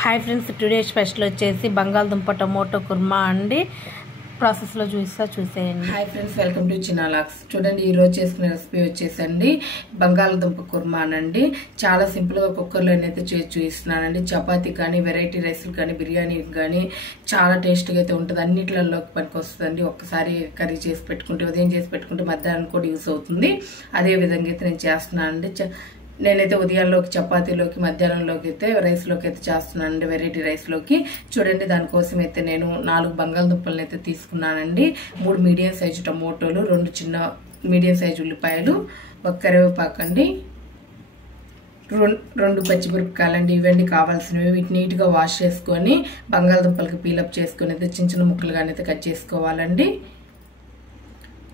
Hi friends, today special వచ్చేసి బంగాళదుంప tomato kurma అండి. ప్రాసెస్లో చూసేయండి. హాయ్ ఫ్రెండ్స్, వెల్కమ్ టు చిన్నాలాక్స్. చూడండి, ఈరోజు చేసుకునే రెసిపీ వచ్చేసండి బంగాళదుంప కుర్మా అనండి. చాలా సింపుల్గా కుక్కర్లో అయితే చేసి చూపిస్తున్నానండి. చపాతీ కానీ, వెరైటీ రైస్లు కానీ, బిర్యానీ కానీ చాలా టేస్ట్గా అయితే ఉంటుంది. అన్నిట్లలోకి పనికి వస్తుందండి. ఒక్కసారి కర్రీ చేసి పెట్టుకుంటే, ఉదయం చేసి పెట్టుకుంటే మధ్యాహ్నం కూడా యూస్ అవుతుంది. అదే విధంగా అయితే నేను చేస్తున్నానండి. నేనైతే ఉదయాల్లోకి, చపాతీలోకి, మధ్యాహ్నంలోకి అయితే రైస్లోకి అయితే చేస్తున్నానండి, వెరైటీ రైస్లోకి. చూడండి, దానికోసం అయితే నేను 4 బంగాళదుంపలను అయితే తీసుకున్నానండి. 3 మీడియం సైజు టమోటోలు, 2 చిన్న మీడియం సైజు ఉల్లిపాయలు, 1 కరివేపాకు అండి, 2 పచ్చిమిరపకాయలండి. ఇవన్నీ కావాల్సినవి. వీటిని నీట్గా వాష్ చేసుకొని బంగాళదుంపలకి పీలప్ చేసుకొని అయితే చిన్న చిన్న ముక్కలుగానే అయితే కట్ చేసుకోవాలండి.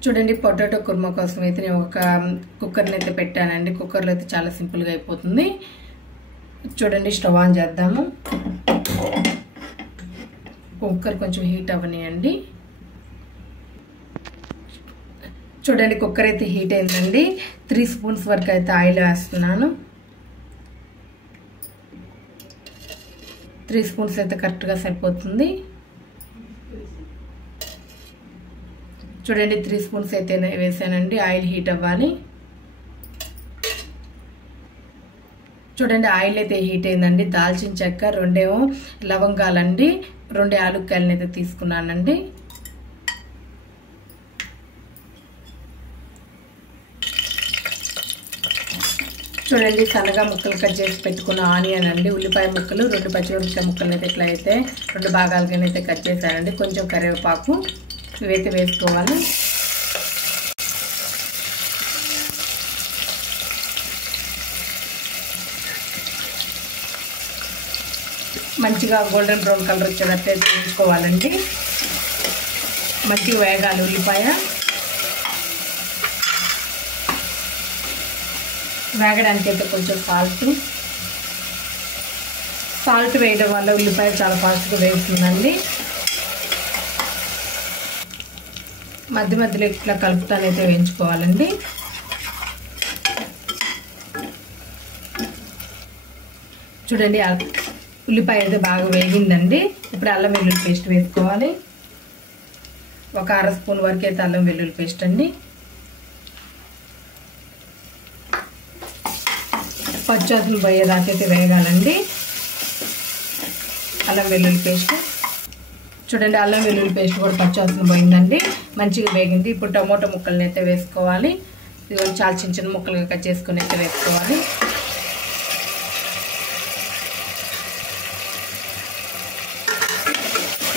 చూడండి, పొటాటో కుర్మా కోసం అయితే నేను ఒక కుక్కర్ని అయితే పెట్టానండి. కుక్కర్లో అయితే చాలా సింపుల్గా అయిపోతుంది. చూడండి, స్టవ్ ఆన్ చేద్దాము. కుక్కర్ కొంచెం హీట్ అవ్వనియండి. చూడండి, కుక్కర్ అయితే హీట్ అయిందండి. 3 స్పూన్స్ వరకు అయితే ఆయిల్ వేస్తున్నాను. 3 స్పూన్స్ అయితే కరెక్ట్గా సరిపోతుంది. చూడండి, 3 స్పూన్స్ అయితే వేసానండి. ఆయిల్ హీట్ అవ్వాలి. చూడండి, ఆయిల్ అయితే హీట్ అయిందండి. దాల్చిన చెక్క, 2 లవంగాలండి, 2 యాలక్కాయలను అయితే తీసుకున్నానండి. చూడండి, సన్నగా ముక్కలు కట్ చేసి పెట్టుకున్న ఆనియన్ అండి, ఉల్లిపాయ ముక్కలు, 2 పచ్చిమిరపకాయ ముక్కలు అయితే ఇట్లా అయితే 2 భాగాలుగానైతే కట్ చేశానండి. కొంచెం కరివేపాకు ఇవైతే వేసుకోవాలి. మంచిగా గోల్డెన్ బ్రౌన్ కలర్ వచ్చేటట్టు అయితే వేసుకోవాలండి. మంచిగా వేగాలి ఉల్లిపాయ. వేగడానికి అయితే కొంచెం సాల్ట్ వేయడం వల్ల ఉల్లిపాయ చాలా ఫాస్ట్గా వేస్తుందండి. మధ్య మధ్యలో ఇట్లా కలుపుతానైతే వేయించుకోవాలండి. చూడండి, ఉల్లిపాయ అయితే బాగా వేగిందండి. ఇప్పుడు అల్లం వెల్లుల్లి పేస్ట్ వేసుకోవాలి. ఒక 1/2 స్పూన్ వరకు అయితే అల్లం వెల్లుల్లి పేస్ట్ అండి. పచ్చివాసన పోయేదాకా అయితే వేగాలండి అల్లం వెల్లుల్లి పేస్ట్. చూడండి, అల్లం వెల్లుల్లి పేస్ట్ కూడా పచ్చివాసన పోయిందండి, మంచిగా వేగింది. ఇప్పుడు టమోటో ముక్కల్ని అయితే వేసుకోవాలి. ఇదిగో చాలా చిన్న చిన్న ముక్కలుగా కట్ చేసుకొని అయితే వేసుకోవాలి.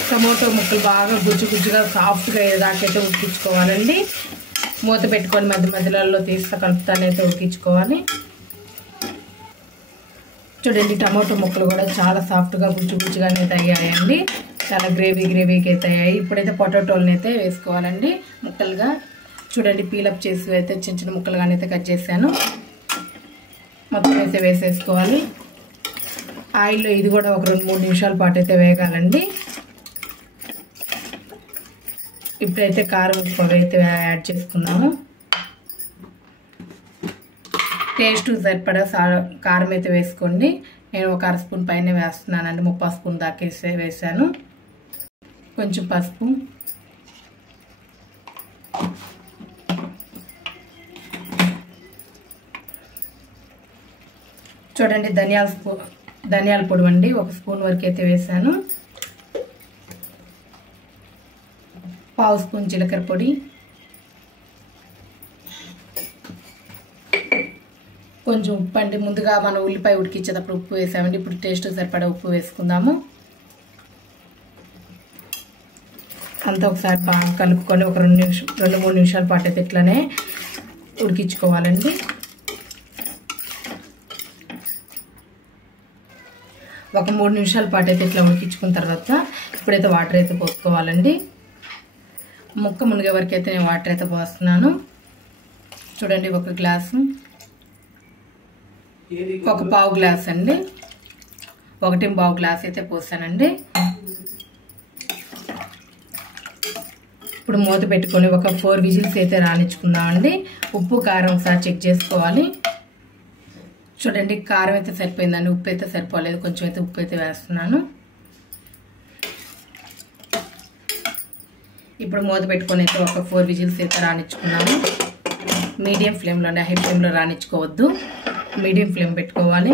టమోటో ముక్కలు బాగా గుజ్జుగా సాఫ్ట్గా అయ్యేదాకైతే ఉడికించుకోవాలండి. మూత పెట్టుకొని మధ్య మధ్యలో తీస్తా కలుపుతానైతే ఉడికించుకోవాలి. చూడండి, టమోటో ముక్కలు కూడా చాలా సాఫ్ట్గా గుజ్జుగానే అయ్యాయండి. చాలా గ్రేవీగా అయితే అయ్యాయి. ఇప్పుడైతే పొటాటోలను అయితే వేసుకోవాలండి ముక్కలుగా. చూడండి, పీలప్ చేసి అయితే చిన్న చిన్న ముక్కలుగానే అయితే కట్ చేశాను. మొత్తం అయితే వేసేసుకోవాలి. ఆయిల్లో ఇది కూడా ఒక 2-3 నిమిషాల పాటు అయితే వేగాలండి. ఇప్పుడైతే కారం, ఉప్పు అయితే యాడ్ చేసుకున్నాము. టేస్ట్ సరిపడా కారం అయితే వేసుకోండి. నేను ఒక 1/2 స్పూన్ పైన వేస్తున్నానండి. 30 స్పూన్ దాకా వేసాను. కొంచెం పసుపు, చూడండి ధనియాల పొడి అండి, 1 స్పూన్ వరకు అయితే వేసాను. 1/2 స్పూన్ జీలకర్ర పొడి, కొంచెం ఉప్పు అండి. ముందుగా మనం ఉల్లిపాయ ఉడికించేటప్పుడు ఉప్పు వేసామండి. ఇప్పుడు టేస్ట్ సరిపడా ఉప్పు వేసుకుందాము. అంతా ఒకసారి బాగా కలుపుకొని ఒక 2-3 నిమిషాల పాటు అయితే ఇట్లానే ఉడికించుకోవాలండి. ఒక 3 నిమిషాల పాటు అయితే ఇట్లా ఉడికించుకున్న తర్వాత ఇప్పుడైతే వాటర్ అయితే పోసుకోవాలండి. ముక్క మునిగే వరకు అయితే నేను వాటర్ అయితే పోస్తున్నాను. చూడండి, 1 గ్లాసు, ఒక 1/2 గ్లాస్ అండి, 1.5 గ్లాస్ అయితే పోసానండి. ఇప్పుడు మూత పెట్టుకొని ఒక 4 విజిల్స్ అయితే రానిచ్చుకుందామండి. ఉప్పు కారం ఒకసారి చెక్ చేసుకోవాలి. చూడండి కారం అయితే సరిపోయిందండి, ఉప్పు అయితే సరిపోలేదు, కొంచెం అయితే ఉప్పు అయితే వేస్తున్నాను. ఇప్పుడు మూత పెట్టుకొని అయితే ఒక 4 విజిల్స్ అయితే రానిచ్చుకున్నాము. మీడియం ఫ్లేమ్లోనే, హై ఫ్లేమ్లో రానిచ్చుకోవద్దు, మీడియం ఫ్లేమ్ పెట్టుకోవాలి.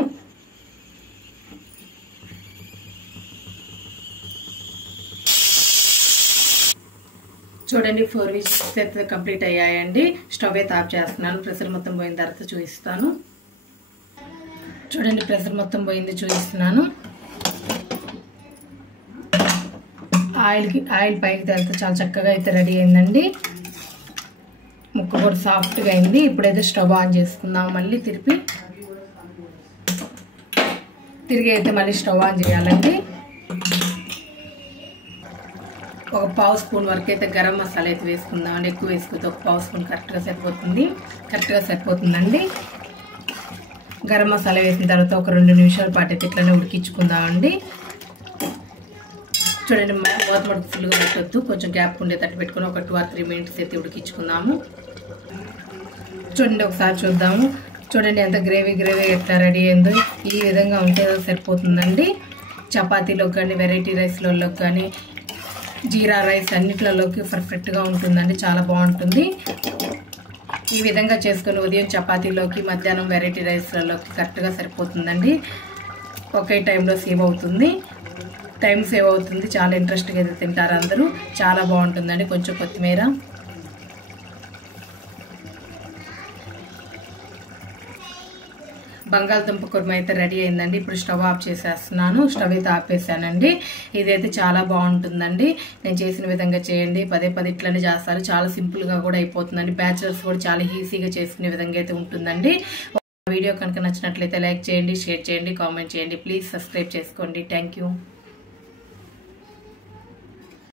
చూడండి 4 విజిల్స్ అయితే కంప్లీట్ అయ్యాయండి. స్టవ్ అయితే ఆఫ్ చేస్తున్నాను. ప్రెషర్ మొత్తం పోయిన తర్వాత చూపిస్తాను. చూడండి ప్రెషర్ మొత్తం పోయింది, చూపిస్తున్నాను. ఆయిల్ పైకి తేలితే చాలా చక్కగా అయితే రెడీ అయిందండి. ముక్క కూడా సాఫ్ట్గా అయింది. ఇప్పుడైతే స్టవ్ ఆన్ చేసుకుందాం. మళ్ళీ తిరిగి అయితే మళ్ళీ స్టవ్ ఆన్ చేయాలండి. ఒక 1/2 స్పూన్ వరకు అయితే గరం మసాలా అయితే వేసుకుందాం అండి. ఎక్కువ వేసుకుంటే ఒక 1/2 స్పూన్ కరెక్ట్గా సరిపోతుందండి. గరం మసాలా వేసిన తర్వాత ఒక 2 నిమిషాల పాటు అయితే ఇట్లనే ఉడికించుకుందామండి. చూడండి మూత ఫుల్గా పెట్టొద్దు, కొంచెం గ్యాప్ ఉండేటట్టు పెట్టుకుని ఒక 2 or 3 మినిట్స్ అయితే ఉడికించుకుందాము. చూడండి ఒకసారి చూద్దాము. చూడండి ఎంత గ్రేవీ ఎట్లా రెడీ అయిందో. ఈ విధంగా ఉంటే సరిపోతుందండి. చపాతీలోకి కానీ, వెరైటీ రైస్లలోకి కానీ, జీరా రైస్ అన్నిట్లలోకి పర్ఫెక్ట్గా ఉంటుందండి, చాలా బాగుంటుంది. ఈ విధంగా చేసుకొని ఉదయం చపాతీలోకి, మధ్యాహ్నం వెరైటీ రైస్లలోకి కరెక్ట్గా సరిపోతుందండి. ఒకే టైంలో టైం సేవ్ అవుతుంది. చాలా ఇంట్రెస్ట్గా అయితే తింటారు అందరూ. చాలా బాగుంటుందండి. కొంచెం కొత్తిమీర, బంగాళదుంప కుర్మా అయితే రెడీ అయిందండి. ఇప్పుడు స్టవ్ ఆఫ్ చేసేస్తున్నాను. స్టవ్ అయితే ఆపేసానండి. ఇదైతే చాలా బాగుంటుందండి. నేను చేసిన విధంగా చేయండి. పదే ఇట్లనే చేస్తారు. చాలా సింపుల్గా కూడా అయిపోతుందండి. బ్యాచిలర్స్ కూడా చాలా ఈజీగా చేసుకునే విధంగా అయితే ఉంటుందండి. వీడియో కనుక నచ్చినట్లయితే లైక్ చేయండి, షేర్ చేయండి, కామెంట్ చేయండి. ప్లీజ్ సబ్స్క్రైబ్ చేసుకోండి. Thank you.